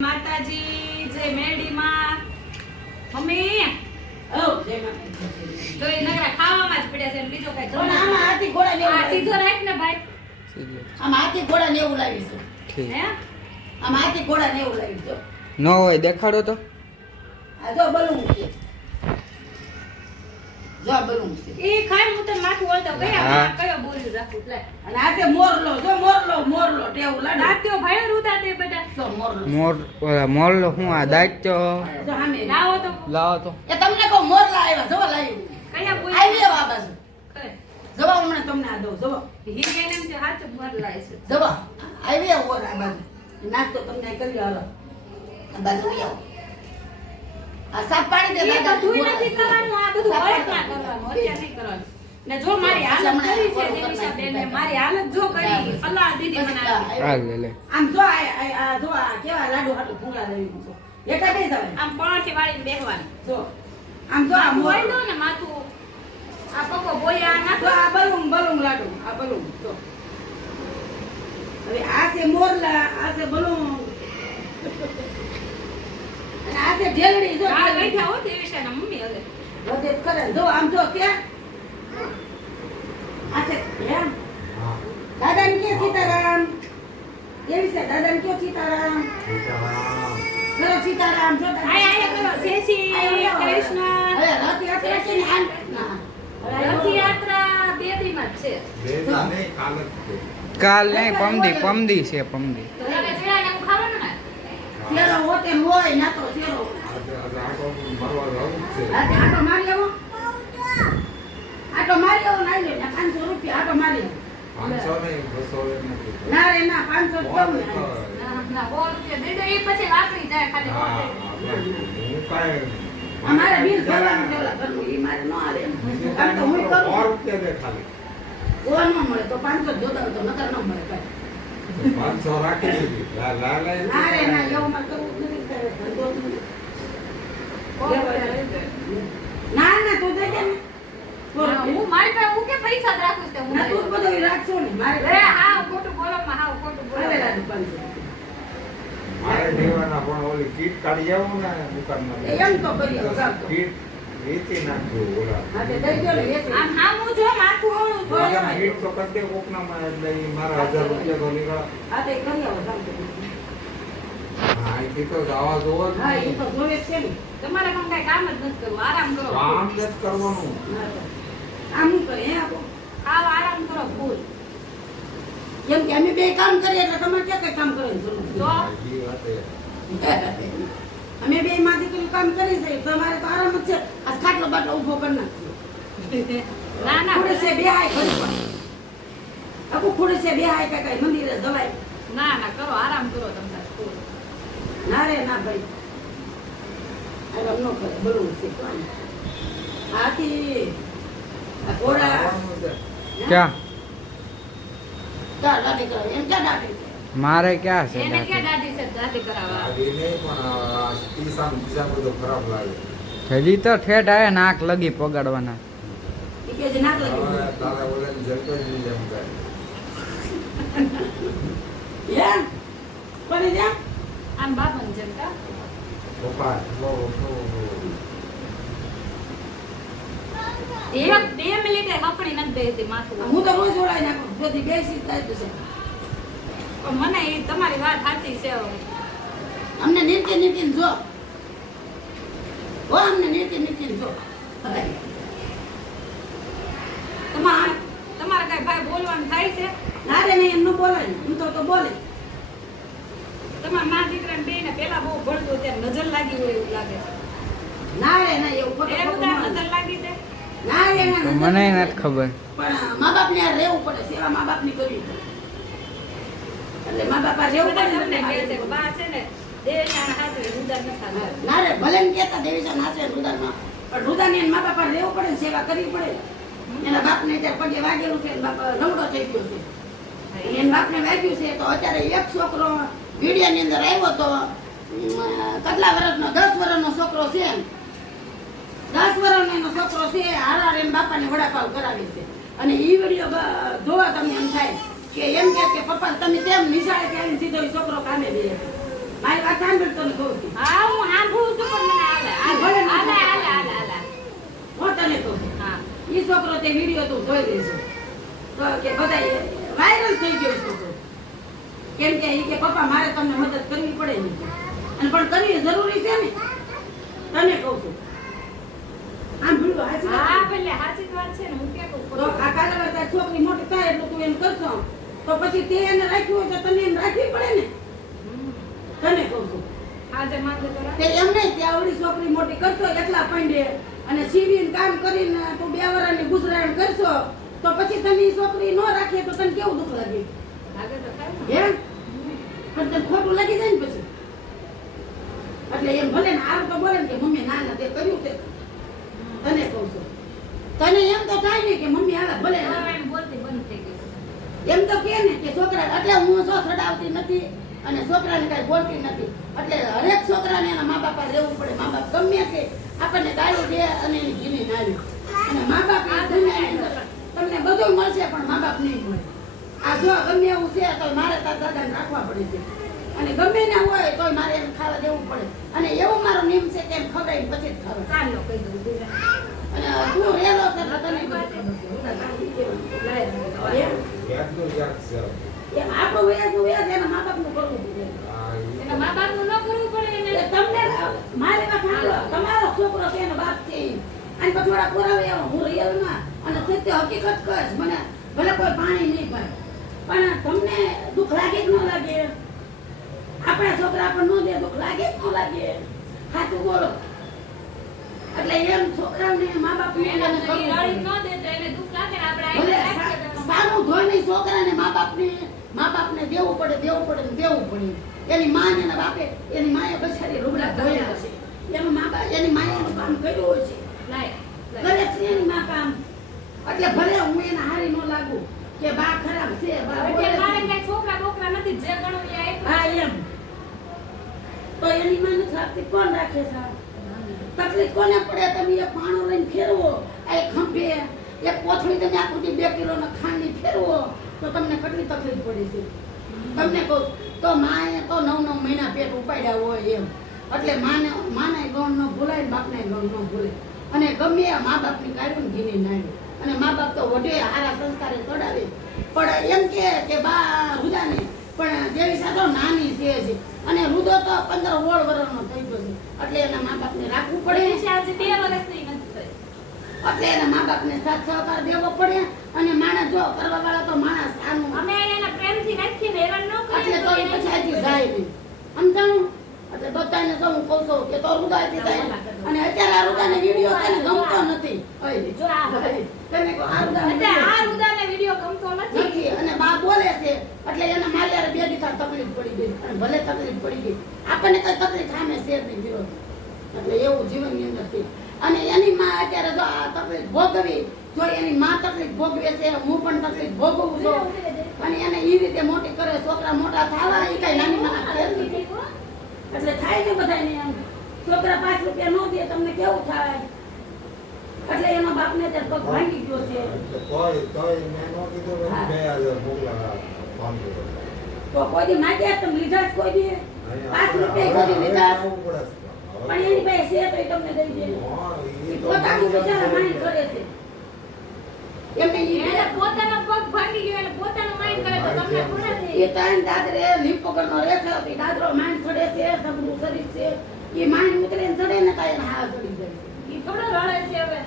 માતાજી જય મેડીમાં મમ્મી જો એ નગરા ખાવામાં જ પડ્યા છે બીજો કઈ તો આમાં હાથી ઘોડા ને આ સીધો રાખ ને ભાઈ આમાં હાથી ઘોડા ને એવું લાવીશું ઠીક હે આમાં હાથી ઘોડા ને એવું લાવીશું નો હોય દેખાડો તો આ જો બલૂન છે જો બલૂન છે એ ખાઈ હું તને માથું ઓળતો કયા કયો બોલ્યું રાખું લે અને આ તે મોરલો ટેવું લાડ રાત્યો ભાઈ રૂતા તે બધા જો મોરલો મોર ઓલા મોરલો હું આ દાઈતો જો સામે લાવો તો લાવો તો એ તમને કહું મોરલા આવ્યા જો લાવ્યું કયા આવી બોલ્યું લેવા આ બાજુ કઈ જવા હમણાં તમને આ દઉં જવા હિંગે ને તે હાથ મર લાય છે જવા આવી ઓર આ બાજુ નાસ્તો તમને કરી હાલો આ બાજુ આવો આ સાપ પાડી દે એ બધું નથી કરવાનું આ બધું વળત ના કરવાનું અત્યારે નહીં કરવાનું ને જો મારી હાલત કરી છે દેવીશા બેને મારી હાલત જો કરી સલાહ દીધી બનાવી આ લે લે આમ જો આ જો આ કેવા લાડુ હાટુ ભૂંગળા દેવી છો એકા બે જવાય આમ પાણી વાળીને બેહવાનું જો આમ જો આ બોલ મોર દો ને માથું આ પકો બોયા ના જો આ બલૂન લાડુ આ બલૂન જો હવે આ છે મોરલા આ છે બલૂન અને આ છે ઢેલડી જો આ બેઠા હો દેવીશા ના મમ્મી હવે વધે કરે જો આમ જો કે આ છે હે દાદાને કે સીતારામ એવી છે દાદાને કે સીતારામ ચલો સીતારામ જો આય આય કરો જય શ્રી કૃષ્ણ હવે રથયાત્રા છે ને ના રથયાત્રા બે દીમાં જ છે કાલ નહીં પમદી છે પમદી તો હવે જેડા ને ખાવાનું ને શેરો હોતે હોય ના તો શેરો આટો મારી આવો ના લે ના 500 રૂપિયા આટો મારી ના રે ના 500 કમ ના બોલ કે દે દે એ પછી વાપરી જાય ખાલી બોલ અમારે બિલ ભરવાનું છે ઓલા ઘરનું ઈ મારે ન આવે કારણ કે હું કરું ઓ ન મળે તો 500 જોતા હોય તો નકર ન મળે કઈ 500 રાખી દીધી ના રે ના એવું માં કરવું જ નથી ધંધો જ નથી. ના ના તું દે દે ને હું મારી પાસે હું કે પૈસા જ રાખું છું ના તું જ બધું રાખશો ને મારે રે હા ખોટું બોલો માં હા ખોટું બોલો આવે રાજુ 500 મારે દેવાના પણ ઓલી કીટ કાઢી આવું ને દુકાનમાં એમ તો કરી આવો જાવ તો. કીટ વેચી નાખજો ઓલા હા તે દઈ દો ને વેચી. આમ હા હું જો માથું ઓળું તો ઓલા કીટ તો કરી દે કોકનામાં એટલે ઈ મારા 1000 રૂપિયા તો નીકળા હા તે કરી આવો જાવ તો. હા અહીંથી તો જવા જોવો જ હા એ નહીં. તો જોવે જ છે ને તમારે પણ કઈ કામ જ નથી કરવું આરામ કરો કામ જ કરવાનું ના તો. આમ હું કરે હે આપો ખાવ આરામ કરો ફૂલ કેમ કે અમે બે કામ કરીએ એટલે તમારે ક્યાં કઈ કામ કરવાની જરૂર તો ઈ વાતે છે અમે બે માં દીકરી કામ કરી છે તમારે તો આરામ જ છે આ ખાટલો બાટલો ઊભો કરી નાખજો ના ના ખુડે છે બે હાય ઘડી પર આખું ખુડે છે બે હાય કાંઈ મંદિરે જવાય ના ના કરો આરામ કરો તમને ફૂલ ના રે ના ભાઈ આરામ ન કરે બલૂન શીખવાનું હાથી આ ઘોડા આવવાનું છે. ક્યાં ક્યાં દાઢી કરે એમ ક્યાં દાઢી છે મારે ક્યાં છે એને ક્યાં દાઢી? દાઢી છે દાઢી કરાવવા આડી નહીં પણ આ ઈસાન બીજા બધો ખરાબ લાગે હજી તો ઠેઠ આવે નાક લગી પગાડવાના એ કે છે નાક હવે લાગી તારે ઓલાની જલતો જ નહીં જેમ કરે એમ કોની જેમ આમ બાબન જેમ કા પપ્પા લો એક 2 મિનિટે હકડી નથી બેસતી માથું હું તો રોજ ઓળાઈ નાખું બધી બેસી થાય તો છે પણ મને એ તમારી વાત સાચી છે અમને નીતિન જો અમને નીતિન જો તમારે કઈ ભાઈ બોલવાનું થાય છે ના રે નહીં એમનું બોલે ને હું તો બોલે તમારા મા દીકરાને બેને પેલા બહુ ભણતો ત્યારે નજર લાગી હોય એવું લાગે છે ના રે ના એવું ખોટું એને ખોટું બધા ના. નજર લાગી છે ના રે ના તો નજર મને નથી. નથી ખબર પણ મા બાપ ને રહેવું પડે સેવા મા બાપ ની કરવી પડે એટલે મા બાપ રહેવું બધા પડે તમને ને કહે છે કે એટલે બા છે ને દેવના હાથે ઉદાર ન થાય ના રે ભલે ને કહેતા દેવીસા નાચે રુદાનમાં પણ રુદાની એને મા બાપ રહેવું પડે ને સેવા કરવી પડે એના બાપ ને અત્યારે પગે વાગેલું છે બાપ નવડો થઈ ગયો છે એના બાપ ને વાગ્યું છે તો અત્યારે એક છોકરો વિડિયા ની અંદર આવ્યો તો કેટલા વર્ષનો 10 વર્ષનો છોકરો છે 10 વર્ષનો એનો છોકરો છે હારાર એમ બાપાને વડાપાવ કરાવે છે અને ઈ વિડિયો જોવા તમને એમ થાય કે એમ કે પપ્પા તમે કેમ નિશાળે કે સીધો ઈ છોકરો કામે દે મારી વાત સાંભળ તને કહું છું હા હું સાંભળું છું પણ મને હાલે હાલે હું તને કહું છું હા ઈ છોકરો તે વિડીયો તું જોઈ લેજો તો કે બધા વાયરલ થઈ ગયો છોકરો કેમ કે ઈ કે પપ્પા મારે તમને મદદ કરવી પડે ને અને પણ કરવી જરૂરી છે ને તને કહું છું આમ ભૂલો હાચી વાત હા છે. પેલે સાચી વાત છે ને હું કે કહું તો આ કાલે તારી છોકરી મોટી થાય એટલું તું એમ કરશો તો પછી તે એને રાખ્યું હોય તો તને એમ રાખવી પડે ને તને કહું છું આજે માંગે તો તે એમ નહીં કે આવડી છોકરી મોટી કરશો એકલા પંડે અને સીવીને કામ કરીને તું 2 વર્ષની ગુજરાન કરશો તો પછી તને ઈ છોકરી ન રાખે તો તને કેવું દુઃખ લાગે લાગે તો થાય ને. હે પણ તને ખોટું લાગી જાય ને પછી એટલે એમ ભલે ને આવું તો બોલે ને કે મમ્મી ના ના તે કર્યું છે તને કહું છું તને એમ તો થાય ને કે મમ્મી હાલા ભલે ના. હવે એમ બોલતી બંધ થઈ ગઈ એમ તો કે ને કે છોકરા એટલે હું જો સડાવતી નથી અને છોકરાને કઈ બોલતી નથી એટલે હરેક છોકરાને એના મા બાપા રહેવું પડે મા બાપ ગમે તે આપણને ગાળું દે અને એની જીવી નાવી અને મા બાપ આ દુનિયાની અંદર તમને બધું મળશે પણ મા બાપ નહીં મળે આ જો ગમે એવું છે તો મારે તાર દાદાને રાખવા પડે છે અને ગમે ના હોય તો મારે એને ખાવા દેવું પડે અને એવો મારો નિયમ છે કે એમ ખવડાવીને પછી જ ખાવા ચાલો કહી દઉં બીજા. અને તું રહેલો છે તો તને બધું એમ વ્યાજનું વ્યાજ છે. એમ આપણું વ્યાજ એના મા બાપનું કરવું પડે આ ઈ એના મા બાપનું ન કરવું પડે એને એટલે તમને મારી વાત સાંભળો તમારો છોકરો છે એનો બાપ છે ઈ. અને પછી થોડા પુરાવે એવો હું રિયલમાં અને સત્ય હકીકત કહીશ મને ભલે કોઈ પાણી નહીં પાય પણ તમને દુઃખ લાગે કે ન લાગે આપણા છોકરા પણ ન દે દુઃખ લાગે કે ન લાગે સાચું બોલો એટલે એમ છોકરાઓને મા બાપ એને તો ઈ રડી ન દે તો એને દુઃખ લાગે ને આપણે ભલે આઈને રાખીએ તો સારું ધોઈને છોકરાને મા બાપને દેવું પડે ને દેવું પડે એની માં ને એના બાપે એની માએ બચારી રૂબડા ધોયા છે એનું મા બાપ એની માએ એનું કામ કર્યું હોય છે લાય કરે છે એની માં કામ એટલે ભલે હું એને હારી ન લાગુ કે બા ખરાબ છે બા બોલે એટલે મારે છે. કઈ છોકરા બોકરા નથી જે ગણું એ આપ્યું હા છે. એમ તો એની માં નથી રાખતી કોણ રાખે છે તકલીફ કોને પડે તમે એક પાણો લઈને ફેરવો આ એક ખંભે એક કોથળી તમે આખું 2 કિલોના ખાંડની ફેરવો તો તમને કેટલી તકલીફ પડી છે તમને કહું તો માએ તો 9 મહિના પેટ ઉપાડ્યા હોય એમ એટલે માને ગણ ન ભૂલાય ને બાપને ગણ ન ભૂલે અને ગમે આ મા બાપની કાઢ્યું ઘીની નાખ્યું અને મા બાપ તો વઢે હારા સંસ્કારે ચડાવે પણ એમ કે બા રુદાને પણ દેવીસા તો નાની છે જ અને રુદો તો 15-16 વર્ષનો થઈ ગયો છે એટલે એના મા બાપને રાખવું પડે દેવીસા આજે 2 વર્ષની નથી થઈ. એટલે એના મા બાપને સાથ સહકાર દેવો પડે અને માણસ જો કરવા વાળા તો માણસ આનું અમે એને પ્રેમથી રાખીને હેરાન ન કરીએ એટલે તો તો એ એને પછાઈથી જાય નહીં સમજાણું એટલે બધાને તો હું કહું છું કે તો રુદાથી જાય અને અત્યારે આ રુદાને વિડીયો છે ને ગમતો નથી ઓય જો આ તમે કહો આ રુદાને એટલે આ રુદાને વિડિયો ગમતો નથી નથી અને બા બોલે છે એટલે એને મારી હારે 2 દિવસ તકલીફ પડી ગઈ અને ભલે તકલીફ પડી ગઈ આપણને કઈ તકલીફ સામે શેર નહીં વિરોધ એટલે એવું જીવનની અંદર છે અને એની માં અત્યારે જો આ તકલીફ ભોગવી જો એની માં તકલીફ ભોગવે છે હું પણ તકલીફ ભોગવું છું અને એને એ રીતે મોટી કરે છોકરા મોટા થવા એ કઈ નાની નાના ખેલ નથી એટલે થાય ને બધાને એમ છોકરા 5 રૂપિયા નો દે તમને કેવું થાય એટલે એનો બાપને ત્યારે પગ ભાંગી ગયો છે તોય મેં નો કીધું કે હા. 2000 મોકલા ફોન કર્યો. તો કોઈ દી માગ્યા તમે લીધા જ કોઈ દી અહીંયા 5 રૂપિયા કોઈ દી લીધા જ? આવવું પડે છે. પણ એની પાસે છે તો એ તમને દઈ દે હા, એ ઈ તો પોતાનું બિચારા માઇન્ડ કરે છે એમને એને પોતાનો પગ ભાંગી ગયો એને પોતાનું માઇન્ડ કરે તો તમને પૂરા એ થઈ તાન દાદરે લીપ પકડનો રહે છે તો ઈ દાદરો માઇન્ડ ચડે છે સબનું શરીર છે એ માઇન્ડ ઉતરે ને ચડે ને તાય હા ચડી જાય છે ઈ થોડો રડે છે હવે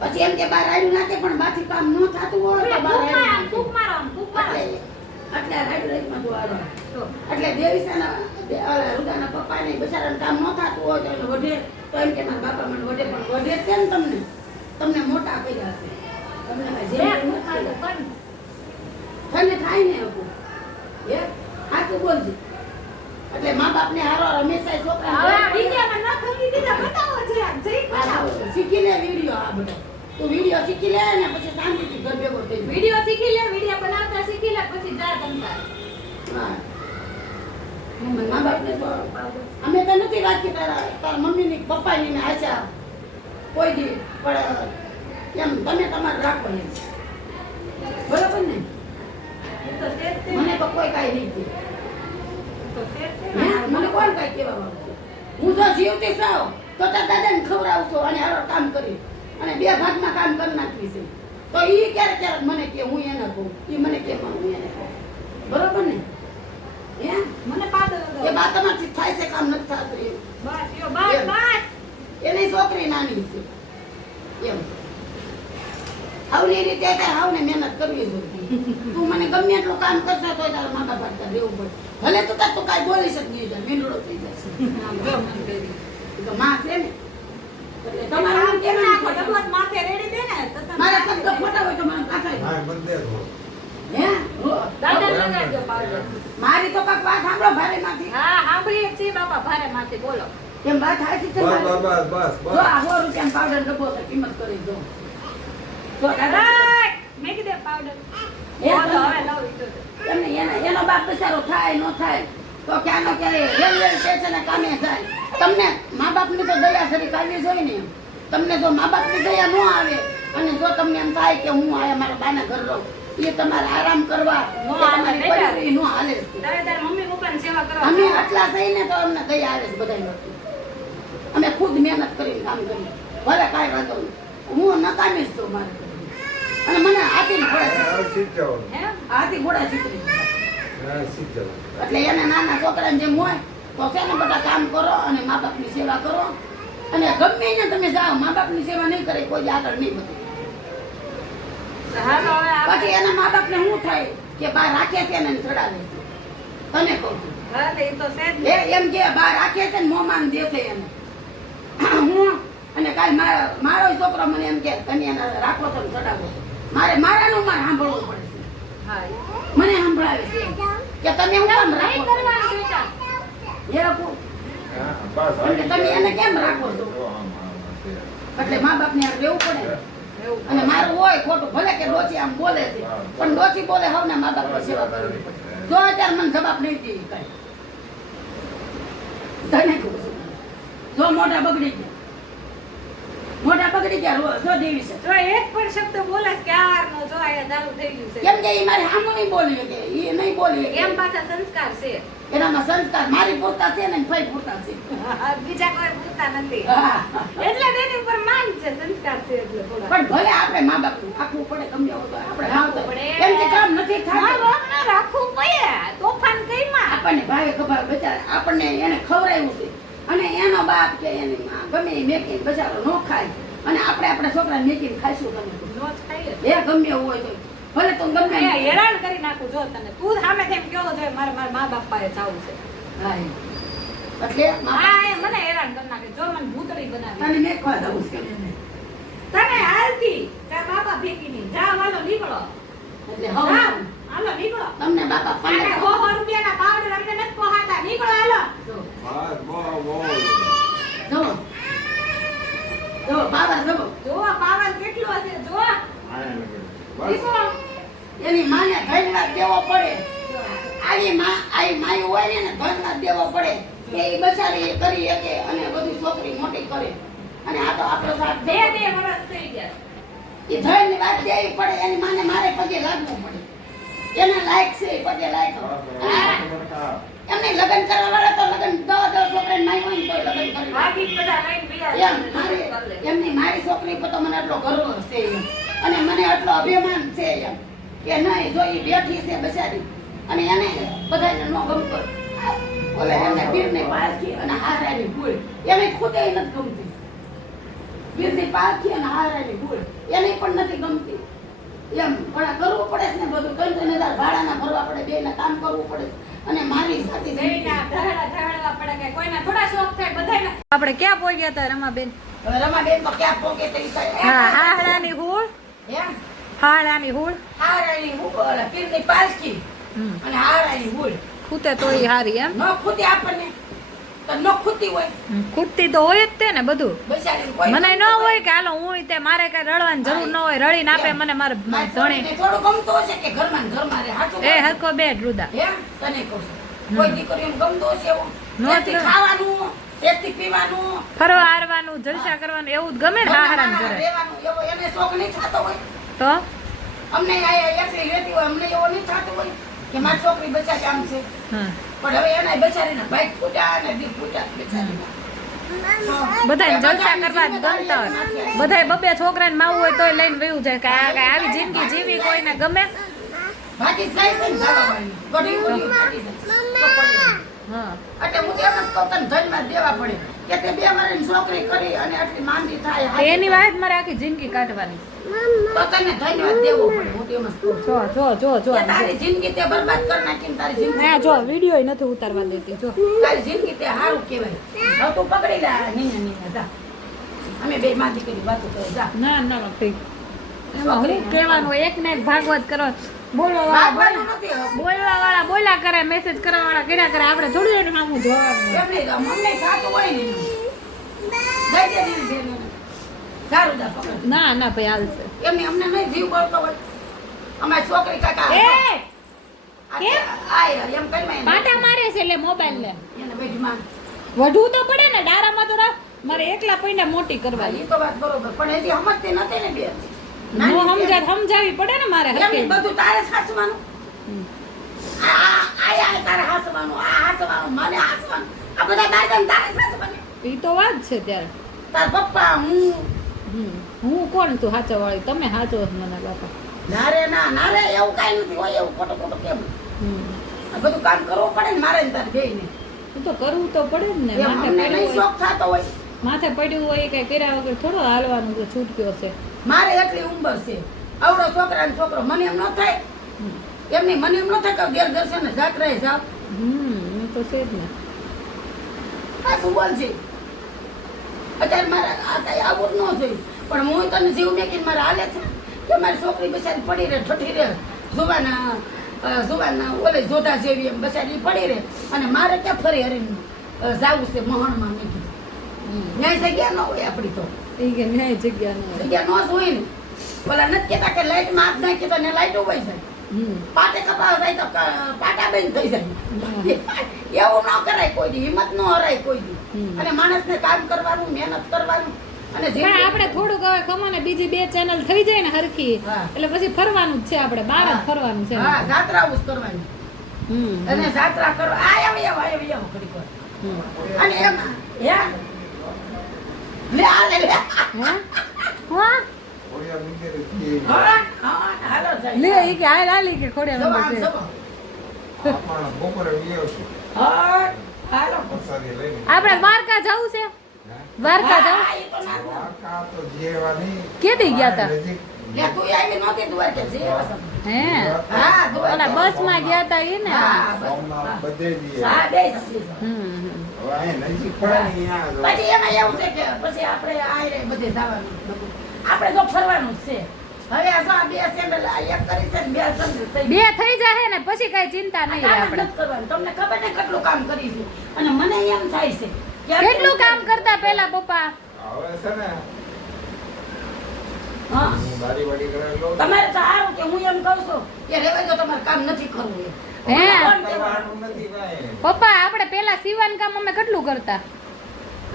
પછી એમ કે બાર રાડ્યું નાખે પણ બાથી કામ ન થતું હોય તો બાર રાડ્યું કૂક મારો આમ કૂક મારો એટલે રાડ્યું રાઈટમાં જો આવે જો એટલે દેવીસાના રુદાના પપ્પાને બિચારાને કામ ન થતું હોય તો એને વઢે તો એમ કે મારા બાપા મને વઢે પણ વઢે જ કેમ તમને મોટા કર્યા છે તમને કાંઈ જે જેમ કૂક મારો પણ તને થાય ને એવું હે સાચું બોલજે એટલે મા બાપને હારો હંમેશા છોકરા હવે આ વિડિયોમાં ન ખરીદી દીધા બતાવો છે આ જઈ બતાવો શીખી લે વિડીયો આ બધો તું વિડીયો શીખી લે ને પછી શાંતિથી ઘર ભેગો થઈ જાય. વિડિયો શીખી લે વિડિયો બનાવતા શીખી લે પછી જા તમતા હા. મા બાપને તો અમે તો નથી રાખી તારા મમ્મીની પપ્પાની ને આચા કોઈ દી પણ એમ તમે તમારે રાખો એમ બરોબર ને તો તે મને તો કોઈ કાંઈ નહીં કહે. તો શેર છે હે? ને. મને કોણ કઈ કહેવા વાળું છે? હું જો જીવતી સાવ તો તાર દાદાને ખવડાવશો અને હારો કામ કરી અને 2 ભાગમાં કામ કરી નાખવી છે તો ઈ ક્યારેક ક્યારેક મને કે હું એને કહું ઈ મને કે હું એને કહું બરોબર ને હે મને પાદર એ બા તમારથી થાય છે કામ નથી થતું એમ બસ યો બસ બસ એની છોકરી નાની છે એમ આવની રીતે અત્યારે આવને મહેનત કરવી જોઈએ તું મને ગમે એટલું કામ કરશે તો તારા મા બાપ હાથમાં રહેવું પડે ભલે તું તાર તો કાંઈ બોલી શક નહીં જાય મીંડળો થઈ જશે આમ જો મન કરી એ તો માં છે ને એટલે તમારે આમ કેમ આખો ડબ્બો જ માથે રેડી દે ને તો તમે મારા શબ્દ ખોટા હોય તો મને પાછા હા બંને થોડું હે દાદા લગાડજો પાવડર મારી તો કાંઈક વાત સાંભળો ભારે માંથી હા સાંભળીએ છીએ બાપા ભારે માથે બોલો કેમ વાત હાચી છે બસ મારી? બસ બસ જો બસ આ 100 રૂપિયાનો પાવડર ડબ્બો છે કિંમત કરી જો જો દાદા રાઈટ મેકી દે પાવડર એ બોલો હવે લવ ઈ તો એનો બાપ બિચારો થાય ન થાય તો ક્યાંનો ક્યારે રેલવે સ્ટેશને કામે જાય તમને મા બાપની તો દયા સરી કાઢવી જોઈએ ને તમને જો મા બાપની દયા ન આવે અને જો તમને એમ થાય કે હું આયા મારા બાના ઘર રહું એ તમારે આરામ કરવા નો કે હાલે તમારી બેટા. પરિવારી નો હાલે જ. તારે તાર મમ્મી પપ્પાની સેવા કરો અમે આટલા થઈને તો અમને દયા આવે છે બધાય વસ્તુ અમે ખુદ મહેનત કરીને કામ કરીએ ભલે કાંઈ વાંધો નહીં હું નકામી જ છું મારે અને મને હાથી ઘોડા હવે શીખવાનું હે હાથી ઘોડા શીખવી હા શીખવાનું એટલે એને નાના છોકરાને જેમ હોય તો છે ને બધા કામ કરો અને મા બાપની સેવા કરો અને ગમે એને તમે જાઓ મા બાપની સેવા નહીં કરે કોઈ આગળ નહીં વધે હાલો હવે આપણે પછી એના મા બાપને શું થાય કે બા રાખે છે ને એને ચડાવે છે તને કહું છું હા તે ઈ તો છે જ એ ને. એમ કે બા રાખે છે ને મોમાન દે છે એને હું અને કાલ મારો છોકરો મને એમ કે કન્યાને રાખો છો ને ચડાવો છો મારાનું મારે સાંભળવું પડે છે હા મને સંભળાવે છે કે તમે હું કામ નહીં રાખો છો? કરવાનું બેટા એ લોકો હા બસ એટલે તમે એને કેમ રાખો છો? જો આમ આમ છે. એટલે મા બાપને આ રહેવું પડે એવું અને મારું હોય ખોટું ભલે કે ડોચી આમ બોલે છે પણ ડોચી બોલે હવે ને મા બાપની સેવા કરવી પડે જો અત્યારે મને જવાબ નહીં દે કઈ તને કહું છું જો મોઢા બગડી ગયા જો દેવી છે જો એક પણ શબ્દ બોલે છે કે આરનો જો આ ચાલુ થઈ ગયું છે કેમ કે એ મારી સામું નહીં બોલી કે એ નહીં બોલી શકે. એમ પાછા સંસ્કાર છે એનામાં સંસ્કાર મારી પૂરતા છે ને ફઈ પૂરતા છે બીજા કોઈ પૂછતા નથી હા. એટલે તેની ઉપર માન છે સંસ્કાર છે એટલે થોડા પણ ભલે આપણે મા બાપનું રાખવું પડે ગમે એવું તો આપણે રાખવું રાખવું પડે. પડે એમ કે કામ નથી મા થતું બાપને રાખવું પડે તોફાન કઈમાં આપણને ભાવે ખબર બચારા આપણને એને ખવડાવ્યું છે અને એનો બાપ કે એની માં ગમે એ મેકીને બચારો ન ખાય અને આપણે આપણા છોકરાને મેકીને ખાઈશું ગમે તે. નો થાય જ. એ ગમે એવું હોય તો ભલે તું ગમે એ હેરાન કરી નાખું જો તને તું સામે તેમ કેવો જોઈએ મારે મારા મા બાપ પાસે જાવું છે હા એમ. એટલે મા હા એ મને હેરાન કરી નાખે જો મને ભૂતળી બનાવી તને મેકવા જવું છે તમે હાલતી તાર બાપા ભેગી ની જા હાલો નીકળો એટલે જા, હવે હાલો નીકળો તમને બાપા આને પંદર 100 રૂપિયાના પાવડર અમને નથી પોહાતા નીકળો હાલો જો બસ બહુ બહુ જો જો બાબા જો જો પાવર કેટલો હશે જો આને લગે બસ નીકળો એની માને ધન્યવાદ દેવો પડે આવી માય હોય ને એને ધન્યવાદ દેવો પડે કે એ બચારી કરી શકે અને બધી છોકરી મોટી કરે અને આ તો આપણો સાથ બે વર્ષ થઈ ગયા એ ધન્યવાદ દેવી પડે એની માને મારે પગે લાગવું પડે એના લાયક છે એ પગે લાયક એમને લગ્ન કરવા વાળા તો લગ્ન 10 છોકરા નાઈ હોય ને તો લગ્ન કરી બાકી બધા લઈને બીજા એમ મારી છોકરી પર તો મને એટલો ગર્વ છે એમ અને મને એટલો અભિમાન છે એમ કે નહીં જો એ બેઠી છે બચારી અને એને બધાને નો ગમતો ઓલે એને પીરની પાલખી અને હારાની ભૂલ એને ખુદે નથી ગમતી પીરની પાલખી અને હારાની ભૂલ એને પણ નથી ગમતી એમ પણ આ કરવું પડે છે ને બધું 3,000 ભાડાના ભરવા પડે બેયને કામ કરવું પડે અને મારી સાથે બેયના ધડાડવા પડે કે કોઈના થોડા શોખ થાય બધાયના આપણે ક્યાં પહોંચ્યા હતા રમાબેન હવે રમાબેન તો ક્યાં પોકે તે હાહડાની હૂળ એમ હાહડાની હૂળ હારાની ભૂલ પીરની પાલખી અને હારાની ભૂલ ખૂતે તો ઈ હારી એમ ન ખૂતી આપણને તો ન ખૂતી હોય ખૂટતી તો હોય જ તે ને બધું બચારી કોઈ મને ન હોય કે હાલો હું તે મારે કઈ રડવાની જરૂર ન હોય રડીને આપે મને મારે મારી ધણી છોકરીને થોડું ગમતું હશે કે ઘરમાં ને ઘરમાં રહે સાચું એ હરકો બે રૂદા એમ તને કહું છું. કોઈ દીકરીઓને ગમતું હશે એવું નો તેથી જ. ખાવાનું તેથી પીવાનું ફરવા હારવાનું જલસા કરવાનું એવું જ ગમે ને હાહરાને ઘરે રહેવાનું એવો એને શોખ નહીં થતો હોય તો અમને આ એકલી રહેતી હોય અમને એવો નહીં થતો હોય કે મારી છોકરી બચા કામ છે હા પણ હવે એના બેચારીના ભાઈ ફૂટ્યા અને દી ફૂટ્યા બેચારીના. બધાય જલસા કરવા જ ગમતા હોય. બધાય બબે છોકરાને માવું હોય તોય લઈને વયું જાય કે આ કાંઈ આવી જિંદગી જીવી કોઈને ગમે. બાકી જાય છે ને જવાવાળી. ગોડી ગોડી બાકી જાય. હા એટલે હું તો એમ જ કહું તને ધન્યવાદ દેવા પડે કે તે બે મારી છોકરી કરી અને આટલી માંદી થાય. તો એની વાત મારે આખી જિંદગી કાઢવાની. તો તને ધન્યવાદ દેવો પડે. હું તો એમ જ કહું છું. જો કે તારી જિંદગી તે બરબાદ કરી નાખી ને તારી જિંદગી હા જો વિડીયો નથી ઉતારવા દેતી જો. તારી જિંદગી તે સારું કહેવાય. હવે તું પકડી લે આ નીને નીને જા. અમે બે માં દીકરી વાતો કરે જા. ના ના ઠીક. એમાં હું કહેવાનું એક ને એક ભાગવત કરો. બોલવા ભાગવાનું નથી હવે. વાળા બોલ્યા કરે, મેસેજ કરવા વાળા કર્યા કરે. આપણે થોડું એનું નામું જોવાનું. એમ નહીં તો મમ્મી થાતું હોય ને દઈ દે નીને બેન. સારું જા પકડ. ના ના ભાઈ હાલશે. એમની અમને નહીં જીવ બળતો હોય. અમારી છોકરી કાકા એ કેમ? આય એમ કરી પાટા મારે છે એટલે મોબાઈલ લે. એને બેઠમાં વઢવું તો પડે ને ડારામાં તો રાખ. મારે એકલા પૈડા મોટી કરવાની. એ તો વાત બરોબર પણ હજી સમજતી નથી ને બે નો સમજાવી પડે ને મારે એમની હરખી. બધું તારે સાચવાનું આ તારે હાસવાનું આ હાસવાનું મને હાસવાનું આ બધા દાદા તારે સાચવાનું ઈ તો વાત છે ત્યારે. તાર પપ્પા હું હું કોણ તું હાચા વાળી? તમે હાચો છો મને બાપા. ના રે એવું કાંઈ નથી હોય એવું ખોટું ખોટું કેમ આ બધું કામ કરવું પડે ને મારે ને તારે બેયને ઈ તો કરવું તો પડે જ ને. એમ માથે અમને નહીં પડ્યું હોય, શોખ થતો હોય માથે પડ્યું હોય એ કઈ કર્યા વગર થોડો હાલવાનું તો છૂટક્યો છે. મારે એટલી ઉંમર છે આવડો છોકરા ને છોકરો મને એમ ન થાય એમની મને એમ ન થાય કે ઘેર દર્શન જાત્રાએ જાવ એ તો છે જ ને. આ શું બોલ છે અત્યારે મારે આ કઈ આવું જ ન જોયું પણ હું તને જીવ મેકીને મારે હાલે છે કે મારી છોકરી બસારી પડી રહે ઠઠી રહે જુવાના ઓલે જોધા જેવી એમ બસારી પડી રહે અને મારે ક્યાં ફરી હરીને જાવું છે મહણમાં મેં કીધું ન્યાય જગ્યા ન હોય આપણી તો એ કે ન્યાય જગ્યા ન હોય. જગ્યા ન જ હોય ને ઓલા નથી કહેતા કે લાઈટ માં હાથ નાખી તો ને લાઈટ ઉભાઈ જાય પાટે કપાવા જાય તો પાટા બેન થઈ જાય એવું ન કરાય કોઈ દી હિંમત ન હરાય કોઈ દી અને માણસને કામ કરવાનું મહેનત કરવાનું અને પણ આપણે થોડુંક હવે ખમાને બીજી 2 ચેનલ થઈ જાય ને હરખી હા. એટલે પછી ફરવાનું જ છે. આપણે બહાર જ ફરવાનું છે. હા જાત્રા ઉસ કરવાની અને જાત્રા કરવા આવ ઘડી પર અને એમાં લે આ લે હા ઓયા મંદિરે થી હાલો જાય લે ઈ કે હાલ હાલી કે ખોડ્યા જવા નંબર છે. જવા આપણા બપોરે વિયો છું હાલો પ્રસાદી લઈને આપણે દ્વારકા જવું છે. દ્વારકા જવું હા, ઈ તો ના થાય. દ્વારકા તો જેવાની કેદી ગયા તા? નજીક લે તું આવી નહોતી દ્વારકા જે વસમ. હે હા ઓલા બસ માં ગયા તા ઈ ને. હા, બસ. સોમનાથ બધે જઈએ. હા બે સમજી જાઓ. હવે અહીંયા નજીક પડે ને અહીંયા પછી એમાં એવું છે કે પછી આપણે આયરે બધે જવાનું બધું. આપણે જો ફરવાનું જ છે હવે આ જો આ બે સેન્ડલ આ એક કરી છે ને બે સેન્ડલ થઈ બે થઈ જાય ને પછી કઈ ચિંતા નહીં રહે કામ આપણે. નથી કરવાનું તમને ખબર ને કેટલું કામ કરીશું અને મને એમ થાય છે કે કેટલું કામ કરતા પેલા પપ્પા? હવે છે ને હા હું દાઢી વાડી કરેલો તમારે તો સારું કે હું એમ કહું છું કે રેવા દો તમારે કામ નથી કરવું એમ. હે? કોણ કહેવાનું? કરવાનું નથી કાંઈ. પપ્પા આપણે પેલા સીવન કામ અમે કેટલું કરતા.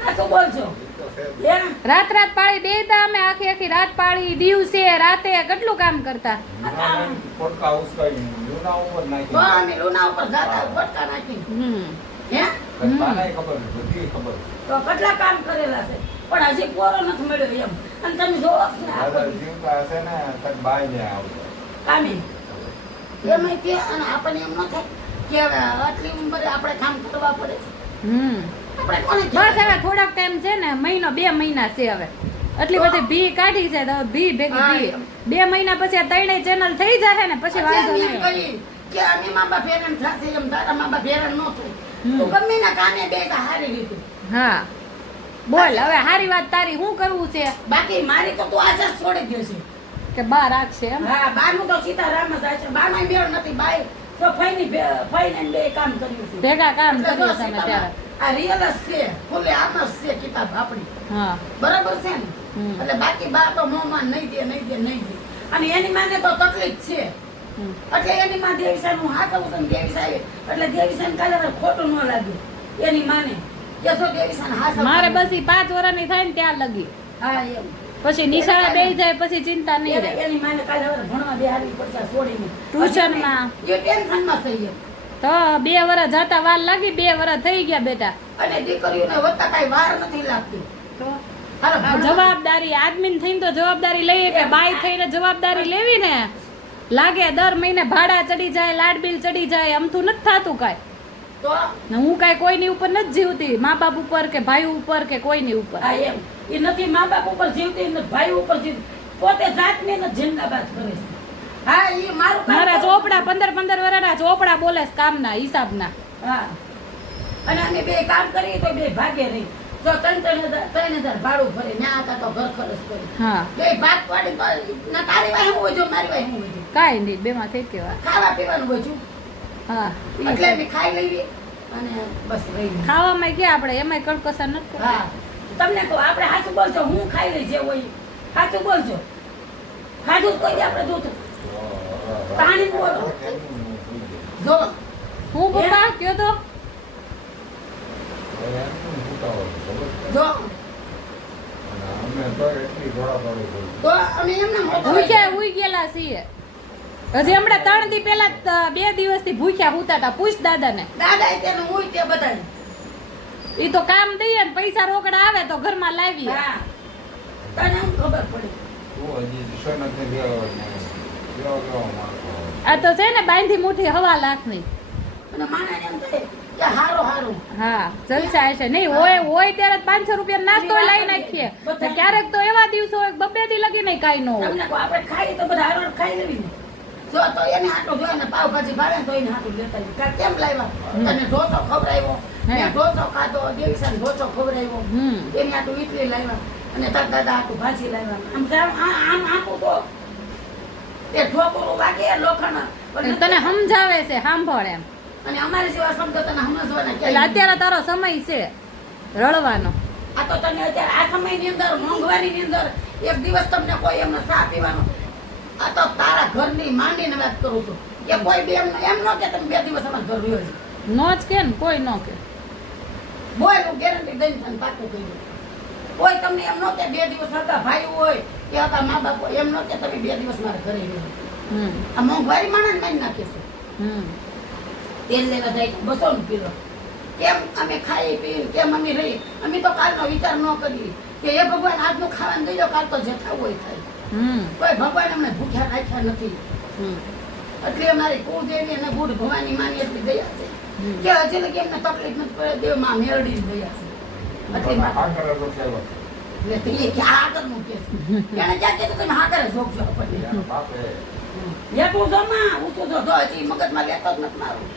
આ શું બોલશો ઈ તો છે જ. એમ રાત પાળી બેતા અમે આખી રાત પાળી દિવસે રાતે કેટલું કામ કરતા. જૂનાને પોટકા ઉસકાવીને જૂના ઉપર નાખી તો અમે લુના ઉપર જાતા ફટકા નાખી હે બાને ખબર બધી ખબર તો કેટલા કામ કરેલા છે પણ હજી પૂરો નથી મળ્યો એમ અને તમે જોવો છો ને આ દાદા બધું જીવતા હશે ને તક બાય ને આવતો કામે એમાંય તે અને આપણને એમ ન થાય કે હવે આટલી ઉંમરે આપણે કામ કરવા પડે છે આપણે કોને બસ હવે થોડોક ટાઈમ છે ને મહિનો 2 મહિના છે હવે એટલી બધી ભી કાઢી છે તો ભી ભેગી હા, ભી એમ. 2 મહિના પછી આ ત્રણેય ચેનલ થઈ જશે ને પછી વાંધો નહીં આવે. કે અમે મા બાપ હેરાન થશે એમ તારા મા બાપ હેરાન ન થાય તું ગમે ના કામે બે હારી રીતે હા બોલ હવે હારી વાત તારી શું કરવું છે બાકી મારી તો તું આશા જ છોડી દેશે કે બહાર રાખશે એમ. હા બારનું તો સીતારામ જ આવે છે બારનો મેળ નથી બાઈ તો ફઈને બે કામ કર્યું છે ભેગા કામ એટલે જો કર્યું તમે સીતારામ, ત્યારે. આ રિયલ જ છે ખુલ્લે આમ જ છે કિતાબ આપણી હા બરાબર છે ને હમ. એટલે બાકી બા તો મોંમાં નહીં દે અને એની માને તો તકલીફ છે એટલે એની માં દેવીસા નું હાથ આવું છે દેવીસા એટલે દેવીસા ને કાલે ખોટું ન લાગ્યું એની માને કે જો દેવીસા ને હાથ મારે બસ ઈ 5 વર્ષની થાય ને ત્યાં લગી હા એમ પછી નિશાળે બેસી જાય પછી ચિંતા નહીં રહે. એની માને કાલે હવે ભણવા બેહાડવી પડશે આ છોડીને ટ્યુશનમાં. એ ટેન્શન માં છે એમ તો 2 વર્ષ જાતા વાર લાગી, 2 વર્ષ થઈ ગયા બેટા. અને દીકરીઓને વધતા કાંઈ વાર નથી લાગતી. તો હાલો, આ જવાબદારી આદમીને થઈને તો જવાબદારી લઈએ કે બાઈ થઈને જવાબદારી લેવી ને. લાગે દર મહિને ભાડા ચડી જાય, લાડ બિલ ચડી જાય, અમથું નથી થાતું કાંઈ. તો ને હું કાંઈ કોઈની ઉપર નથી જીવતી, મા બાપ ઉપર કે ભાઈ ઉપર કે કોઈની ઉપર. હા એમ એ નથી મા બાપ ઉપર જીવતી, નથી ભાઈ ઉપર જીવતી, પોતે જાતને જ જિંદાબાદ કરે છે. હા એ મારું કામ મારા કરું. ચોપડા 15 વર્ષના ચોપડા બોલે છે કામના હિસાબના. હા અને અમે બે કામ કરીએ તો બે ભાગે રહી. જો 3,000 ભાડું ભરે ના હતા તો ઘર ખર્ચ કરી હા બે ભાગ પાડી તો ના તારી વાહે હું વજુ મારી વાહે હું વજુ કાંઈ નહીં, બેમાં થઈ કેવા. ખાવા પીવાનું વજુ હા એટલે અમે ખાઈ લઈએ અને બસ રહી. ખાવામાં કે આપણે એમાંય કડકસર નથી. હા તમને કહું આપણે સાચું બોલજો, હું ખાઈ લઈ જે હોય સાચું બોલજો. ખાધું જ કોઈ દી આપણે દૂધ પાણી બોલો જો હું પપ્પા કયો તો જો અમે તો એટલી દોડાદોડી કરી. તો અમે એમને મોટો ભૂખ્યા હુઈ ગયેલા છીએ. હજી હમણાં 3 દી પહેલા 2 દિવસથી ભૂખ્યા હુતા હતા. પૂછ દાદાને. દાદા તેનું હોય તે બધા ઈ તો કામ દઈએ ને પૈસા રોકડા આવે તો ઘરમાં લાવીએ. હા તને એમ ખબર પડે. તું હજી દિશા નથી દેવાને. દેવા માણસો. આ તો છે ને બાંધી મુઠ્ઠી 1.5 લાખની. અને માને એમ થાય કે હારું હારું હા જલસા હશે. નહીં હોય ત્યારે 500 રૂપિયા નાસ્તો લઈ નાખીએ. તો ક્યારેક તો એવા દિવસો હોય 2 દી લગી નહીં કાંઈ ન હોય. તમને કહું આપણે ખાઈએ તો બધા હારું ખાઈ લેવી ને. જો તો એને આટો જોઈ ને પાવભાજી ભાવે ને તો એને આટું લેતા આવી. કાં કેમ લાવ્યા તને ઢોસો ખવડાવ્યો મેં ઢોસો ખાધો દેવીસાને ઢોસો ખવડાવ્યો એને આટું ઇડલી લાવ્યા અને તાર દાદા આટું ભાજી લાવ્યા. આમ આટું તો એ ઢોકળું વાગે લોખંડ તને સમજાવે છે સાંભળ એમ. અને અમારે જેવા શબ્દ તને સમજવાના એટલે ક્યાંય અત્યારે તારો સમય છે રળવાનો. આ તો તને અત્યારે આ સમયની અંદર મોંઘવારીની અંદર એક દિવસ તમને કોઈ એમને ચા પીવાનો આ તો તારા ઘરની માંડીને વાત કરું છું કે કોઈ બી એમ ન કે તમે 2 દિવસ અમારા ઘર રહ્યો છે. નો જ કે ને કોઈ નો કે. બોય હું ગેરંટી દઈને તને પાકું કહી દઉં. કોઈ તમને એમ ન કે 2 દિવસ હતા ભાઈ હોય કે હતા મા બાપ હોય એમ ન કે તમે 2 દિવસ મારા ઘરે રહ્યો. આ મોંઘવારી માણસ મારી નાખે છે. તેલ લેવા જાય 200 કિલો કેમ અમે ખાઈ પીએ કેમ અમે રહી. અમે તો કાલનો વિચાર ન કરીએ કે એ ભગવાન આજનું ખાવાનું દઈ દો કાલ તો જે થવું હોય થાય. કોઈ ભગવાન અમને ભૂખ્યા રાખ્યા નથી. એટલે અમારી કુળદેવી અને બુઢ ભવાની માની એટલી દયા છે કે હજી લગી એમને તકલીફ નથી પડે. દેવ માં મેળડી જ દયા છે. એટલી આ માટે કરે તો સેવા. એટલે એ કે આ આગળનું કે છે એને ક્યાં કીધું તમે હા કરે જોગજો આપણને એના બાપે એટલું જો માં ઊંચું જો હજી મગજમાં લેતો જ નથી મારું.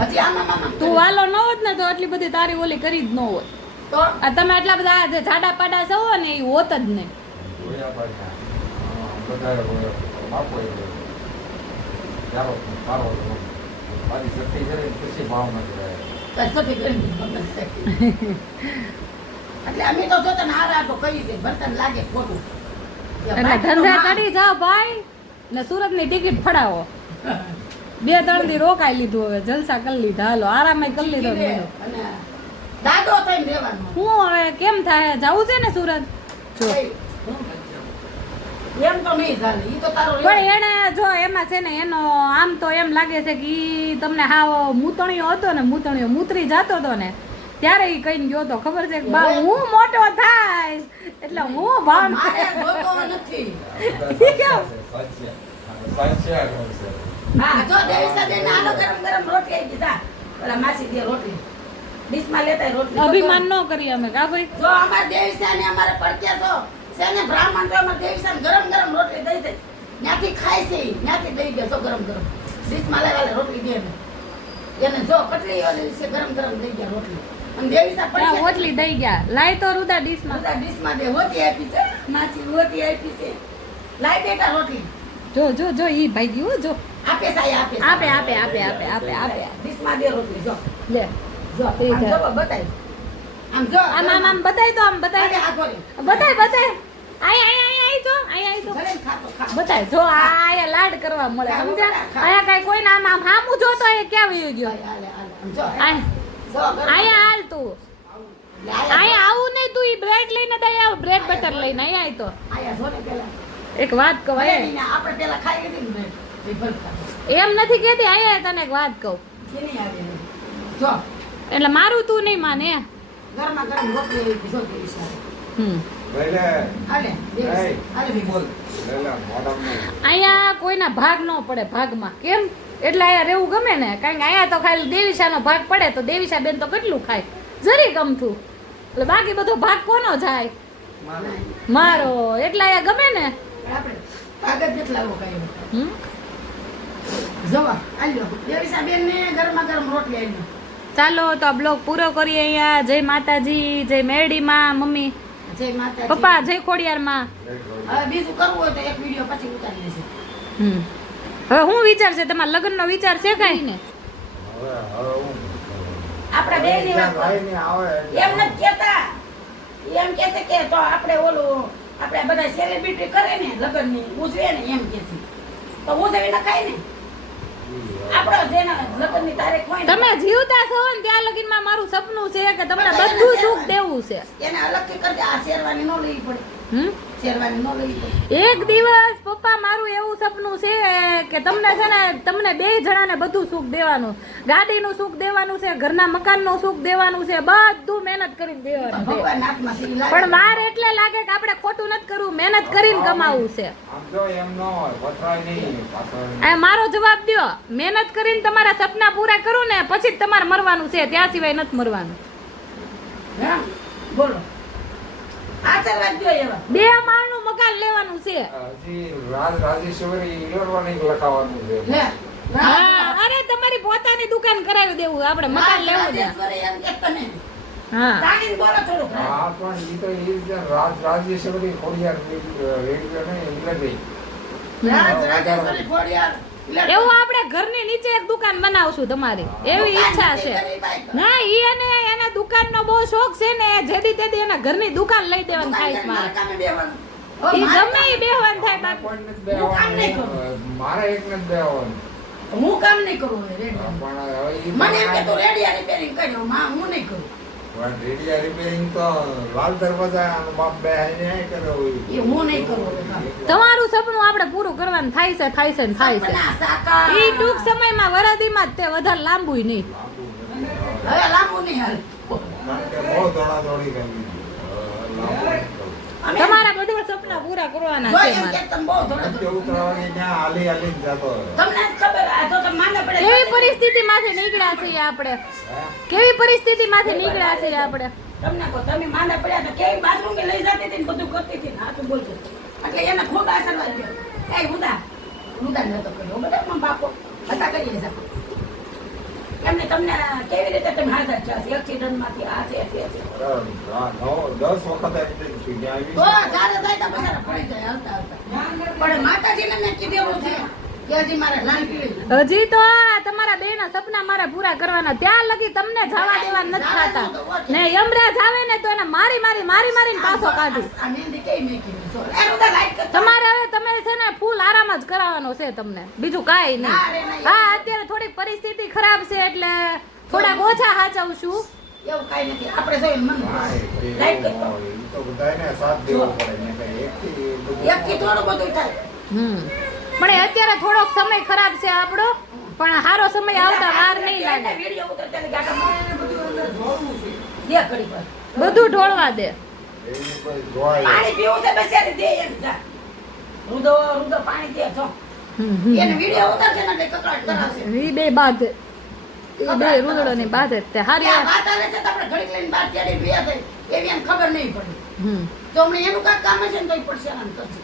હજી આમાં મામા તું વાલો ન હોત ને તો આટલી બધી તારી ઓલી કરી જ ન હોય. તો આ તમે આટલા બધા જે જાડા પાડા છો ને એ હોત જ નહીં. જોયા પાછા. બધાએ હોય. બાપો એ હોય. ચાલો સારો હતો. મારી શક્તિ કરે પછી ભાવ નથી રહે. કસોટી કરી એટલે અમે તો જો તને હારા તો કહી દે બર્તન લાગે ખોટું એટલે ધંધા કરી જાઓ ભાઈ ને સુરત ની ટિકિટ ફડાવો. 2-3 દી રોકાઈ લીધું હવે જલસા કરી લીધા. હાલો આરામ કરી લીધો બધો. અને દાદો થઈને રહેવાનું. હું હવે કેમ થાય જવું છે ને સુરત. જો એમ તો નહીં ચાલે ઈ તો તારો પણ એને જો એમાં છે ને એનો આમ તો એમ લાગે છે કે ઈ તમને હાવ મૂતણીયો હતો ને મૂતણીયો મૂતરી જતો હતો ને ત્યારે ઈ કઈ ગયો તો ખબર છે કે બા હું મોટો થાય એટલે હું ભાવ મારે જોતો નથી. હા જો દેવીસા દે નાનો ગરમ ગરમ રોટલી આવી જા ઓલા માસી દે રોટલી ડીશમાં લેતા રોટલી અભિમાન ન કરીએ અમે કા ભાઈ. જો અમાર દેવીસા ને અમારે પડક્યા તો સેને બ્રાહ્મણ તો અમાર દેવીસા ને ગરમ ગરમ રોટલી દઈ દે ત્યાંથી ખાય છે ત્યાંથી દઈ દે તો ગરમ ગરમ ડીશમાં લેવાલે રોટલી દે એને જો કેટલી ઓલી છે ગરમ ગરમ દઈ ગયા રોટલી અને દેવીસા પડક્યા ઓટલી દઈ ગયા લાય તો રૂદા ડીશમાં. બધા ડીશમાં દે હોતી આપી છે માસી હોતી આપી છે લાઈ બેટા રોટલી જો જો જો ઈ ભાઈ ગયું જો આપે સાય આપે આપે આપે આપે આપે આપે આપે ડીશમાં દે રોટલી જો લે જો એ આમ જા. જો બતાય આમ જો આમ આમ આમ બતાય તો આમ અરે બતાય આ ગોળી બતાય બતાય આય આય આય આય તો આય આય તો ઘરે ખાતો ખા બતાય જો આયા લાડ કરવા મળે સમજ્યા. આયા કાઈ કોઈ ના આમ હામું જોતો એ ક્યાં વયો ગયો. હાલે હાલે આમ જો આય જો ગરમ આયા હાલ તું આયા આવું નહીં તું ઈ બ્રેડ લઈને દઈ આવ બ્રેડ બટર લઈને આયા આય તો આયા જો ને પેલા એક વાત કહું ભલે એ નહીં ને આપણે પેલા ખાઈ લીધી ને બ્રેડ એ ભલ ખાતો એમ નથી કહેતી આયા તને એક વાત કહું છે નહીં આવે એમ. જો એટલે મારું તું નહીં માને ગરમા ગરમ રોટલી જો દેવી સાહેબ હમ લઈને હાલે દેવી એય. હાલે ભઈ બોલ લેલા મોઢામાં અહીંયા કોઈના ભાગ ન પડે ભાગમાં કેમ એટલે અહીંયા રહેવું ગમે ને કારણ કે અહીંયા તો ખાલી દેવીશાનો ભાગ પડે તો દેવીશા બેન તો કેટલું ખાય જરી ગમતું એટલે બાકી બધો ભાગ કોનો જાય મારો એટલે અહીંયા ગમે ને આપણે કાગળ નથી લાવવો કાંઈ હમ જવા આલ્યો દેવી સાહેબ ને ગરમા ગરમ રોટલી આલ્યો ચાલો તો આ બ્લોગ પૂરો કરીએ અહીંયા જય માતાજી જય મેરડીમાં મમ્મી જય માતાજી પપ્પા જય ખોડિયારમાં હવે બીજું કરવું હોય તો એક વિડિયો પછી ઉતારી લેશે હમ હવે હું વિચાર છે તમારા લગ્નનો વિચાર છે કાંઈ ને હવે હું આપણા બે ની વાત ભાઈ ને આવે એમ નથી કેતા એમ કે છે કે તો આપણે ઓલું આપણે બધા સેલિબ્રિટી કરે ને લગ્નની ઉજવે ને એમ કે છે તો ઉજવી નખાય ને આપણો જેના લગ્નની તારીખ હોય ને તમે જીવતા છો ને ત્યાં લગીનમાં મારું સપનું છે કે તમને બધું સુખ દેવું છે એને અલગથી કરજે આ શેરવાની ન લેવી પડે હમ શેરવાની ન લેવી પડે એક દિવસ પપ્પા મારું એવું સપનું છે કે તમને છે ને તમને બે જણાને બધું સુખ દેવાનું ગાડીનું સુખ દેવાનું છે ઘરના મકાનનું સુખ દેવાનું છે બધું મહેનત કરીને દેવાનું છે ભગવાન હાથમાં છે ઈ લાગે. પણ વાર એટલે લાગે કે આપણે ખોટું નથી કરવું મહેનત કરીને કમાવું છે આમ જો એમ ન હોય પથરાય નહીં પાછળ આ મારો જવાબ દ્યો મહેનત કરીને તમારા સપના પૂરા કરું ને પછી જ તમારે મરવાનું છે ત્યાં સિવાય નથી મરવાનું હા બોલો આશીર્વાદ દ્યો એવા બે માળનું મકાન લેવાનું છે હજી રાજેશ્વરી ઈલોરવાની લખાવાનું છે લે હા અરે તમારી પોતાની દુકાન કરાવી દેવું આપણે મકાન લેવું છે રાજેશ્વરી એમ કે તમે હા તાણીને બોલો થોડુંક હા પણ ઈ તો ઈ જ રાજેશ્વરી ખોડિયાર રેડિયો ને ઇંગ્લેન્ડ રાજેશ્વરી ખોડિયાર લે એવું આપણે ઘરની નીચે એક દુકાન બનાવશું તમારી એવી ઈચ્છા છે ના ઈ અને એના દુકાનનો બહુ શોખ છે ને જેદી તેદી એના ઘરની દુકાન લઈ દેવાની થાય છે મારે ઈ ગમે ઈ બેહવાનું થાય બાકી મારે એક નથી દેવાનું હું કામ નહીં કરું હવે રેડિયો. પણ હવે ઈ મને એમ કે તું રેડિયા રિપેરિંગ કર્યો માં હું નહીં કરું પણ રેડિયા રિપેરિંગ તો લાલ દરવાજા અને બાપ બે આઈને કર્યો હોય એ હું નહીં કરું હવે કામ. તમારું સપનું આપણે પૂરું કરવાનું થાય છે ને થાય છે સપના સાકાર. ઈ ટૂંક સમયમાં વરદીમાં જ તે વધારે લાંબુય નહીં હવે લાંબુ નહીં હાલે. કારણ કે બહુ દોડાદોડી કરવી છે. લાંબુ નહીં કરવું. અમે તમારા બધા સપના પૂરા કરવાના જો છે એમ મારે કે તમે બહુ ધોળા નથી ઉતરવાની ત્યાં હાલી હાલી જતો રહ્યો. તમને જ ખબર આ તો તમે માંદા પડે કેવી પરિસ્થિતિમાંથી નીકળ્યા છીએ આપણે કેવી પરિસ્થિતિમાંથી નીકળ્યા છીએ આપણે તમને કહો તમે માંદા પડ્યા તો કેવી બાથરૂમ કે લઈ જતી હતી ને બધું કરતી હતી ને આ તો બોલતો એટલે એને ખૂબ આશીર્વાદ કર્યો એ હુદા નતો કર્યો બધા પણ બાપો હતા કરીએ જા એમને તમને કેવી રીતે તમે હાજર છો એક્સિડન્ટમાંથી આ છે તે છે હા, 10 વખત accident થયું. ત્યાં તો આવી. જ્યારે જાય તો બસારા પડી જાય હાલતા હાલતા પણ માતાજીને મેં કીધેલું છે કે હજી મારે લાલ પીળી હજી તો આ તમારા બેના સપના મારે પૂરા કરવાના ત્યાં લગી તમને જવા દેવા નથી થતા ને યમરાજ આવે ને તો એને મારીને પાછો કાઢું આ મહેંદી કેવી મેકી છે જો એ રૂદા લાઈટ કરતો તમારે હવે તમે છે ને ફૂલ આરામ જ કરાવવાનો છે તમને બીજું કાંઈ ના રે, નહીં ના. હા અત્યારે થોડીક પરિસ્થિતિ ખરાબ છે એટલે થોડાક ઓછા હાચવશું એવું કાઈ નથી આપણે જોઈને મન હા, એ લાઈટ એવું કરતો હોય. ઈ તો બધાયને સાથ દેવો પડે ને કઈ એકથી બધું એકથી થોડું બધું થાય પણ એ અત્યારે થોડોક સમય ખરાબ છે આપણો પણ સારો સમય આવતા વાર નહીં લાગે વિડિયો ઉતરતા એટલે ગાટા મારે બધું અંદર જોડવું છે દે કરી પર બધું ઢોળવા દે એની કોઈ જોવાય પાણી પીવું છે બેચારી દે એમ જા રૂદો પાણી દે જો એને વિડિયો ઉતરશે ને એટલે કકડાટ કરાવશે ઈ બે બાદ ઈ બે રૂદડો ની બાદ જ તે હારી ત્યાં વાત આવે છે તો આપણે ઘડીક લઈને બહાર ચડી રહ્યા થઈ એવી એને ખબર નહીં પડે હમ. તો હમણાં એનું કાંઈક કામ હશે ને તોય પડશે આમ કરશે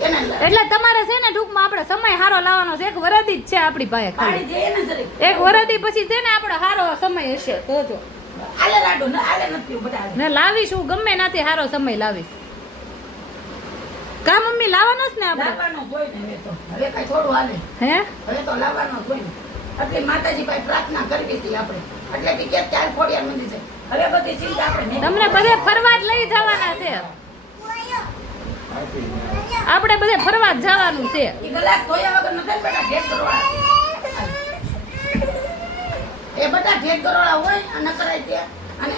એને એટલે તમારે છે ને ટૂંકમાં આપણે સમય સારો લાવવાનો છે એક વરદી જ છે આપણી પાસે પાણી ખાલી દે ને જરીક એક વરદી પછી છે ને આપણો સારો સમય હશે તો જો આલે લાડુ ને આલે નથી પીવું બધા આલે. ને લાવીશું ગમે નાથી સારો સમય લાવીશ કા મમ્મી લાવવાનો જ ને આપણે લાવવાનો જ હોય ને હવે તો હવે કાંઈ થોડું હાલે હે હવે તો લાવવાનો જ હોય ને એટલે માતાજી પાસે પ્રાર્થના કરવી હતી આપણે એટલે કે કે ચાલ ખોડિયાર મંદિર છે હવે બધી ચિંતા આપણે નહીં. તમને બધે ફરવા જ લઈ જવાના છે આપી ને. આપણે બધે ફરવા જ જવાનું છે ઈ ગ્લાસ ધોયા વગર નથી ને બેટા ઢેક કરોડા એ બધા ઢેક કરોડા હોય અને કરાય તે અને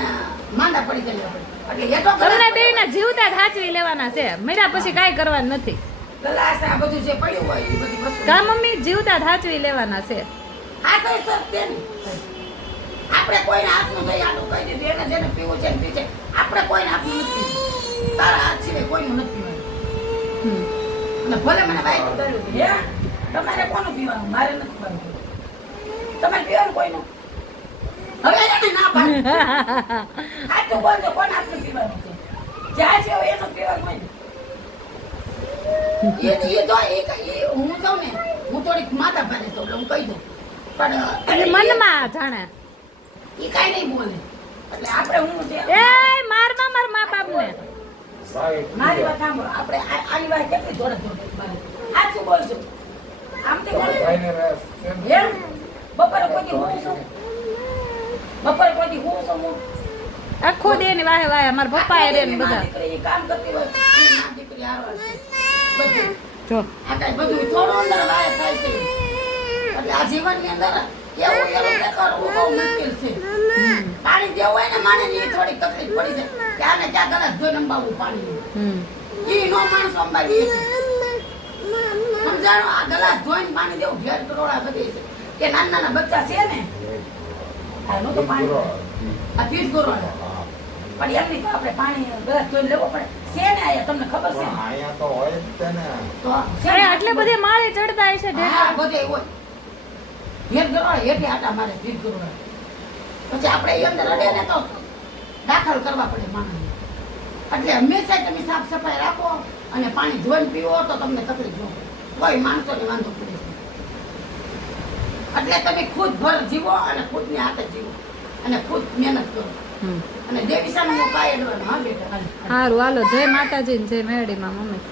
માંદા પડી જાય આપણે એટલે હેઠો તમને ગ્લાસ બેયને જીવતા જ હાચવી લેવાના છે મર્યા પછી કાંઈ કરવાનું નથી ગ્લાસ આ બધું જે પડ્યું હોય એ બધી વસ્તુ કા મમ્મી જીવતા જ હાચવી લેવાના છે આ તો સત્ય ને આપણે કોઈને હાથનું થઈ આટલું કહી દીધું એને જેને પીવું છે ને પી છે આપણે કોઈને હાથનું નથી પીવું. તારા હાથ સિવાય કોઈનું નથી પીવાનું હમ. અને ભલે મને વાયદું કર્યું કે હે તમારે કોનું પીવાનું મારે નથી પીવાનું તમારે પીવાનું કોઈનું હવે એને ના પાડે સાચું બોલજો કોને હાથનું પીવાનું છે જ્યાં છે હવે એનું પીવાનું હોય ને એ તો હું કહું ને હું થોડીક માથા ભારે છું એટલે હું કહી દઉં પણ એટલે મનમાં જાણે એ કાંઈ નહીં બોલે એટલે આપણે હું છે એ માર મા બાપને મારી વાત સાંભળો આપણે આની વાત કેટલી જોડે આ શું બોલજો આમથી બોલે એમ બપોરે કોઈ હું છું બપોરે કોઈ હું છું હું આખો દે ને વાહે વાહે મારા પપ્પા એ રે ને બધા દીકરી કામ કરતી હોય એની માં દીકરી હારવા છે બધું જો આ કાંઈ બધું થોડું અંદર વાય થાય છે એટલે આ જીવનની અંદર કેવું એનું કરવું બહુ મુશ્કેલ છે પાણી દેવું હોય ને માને એ થોડી તકલીફ પડી છે કે આને ક્યાં ગલાસ ધોઈને અંબાવવું પાણી હમ એ નો માણસ અંબાવી સમજાણો આ ગલાસ ધોઈને પાણી દેવું ઘેર કરોડા બધી છે કે નાના નાના બચ્ચા છે ને આનું તો પાણી આ 30 કરોડા પણ એમની તો આપણે પાણી ગલાસ ધોઈને લેવો પડે છે ને આયા તમને ખબર છે ને? અહીંયા તો હોય જ તે ને તો છે અરે ને? આટલે બધે માળે ચડતા હશે હા, ઢેકડા બધે હોય ઘેર કરોડા હેઠે આટા મારે 30 કરોડા પછી આપણે એ અંદર અડે ને તો દાખલ કરવા પડે માણસને એટલે હંમેશા તમે સાફ સફાઈ રાખો અને પાણી ધોઈને પીવો તો તમને તકલીફ ન પડે કોઈ માણસોને વાંધો પડે છે એટલે તમે ખુદ ભર જીવો અને ખુદની હાથે જીવો અને ખુદ મહેનત કરો હમ અને દેવીસાનું હું કાંઈ અડવાનું હા બેટા હાલ. સારું હાલો જય માતાજી ને જય મેરડીમાં મમ્મી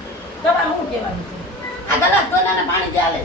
તમારે શું કહેવાનું છે આ ગલાસ ધોઈને પાણી ચાલે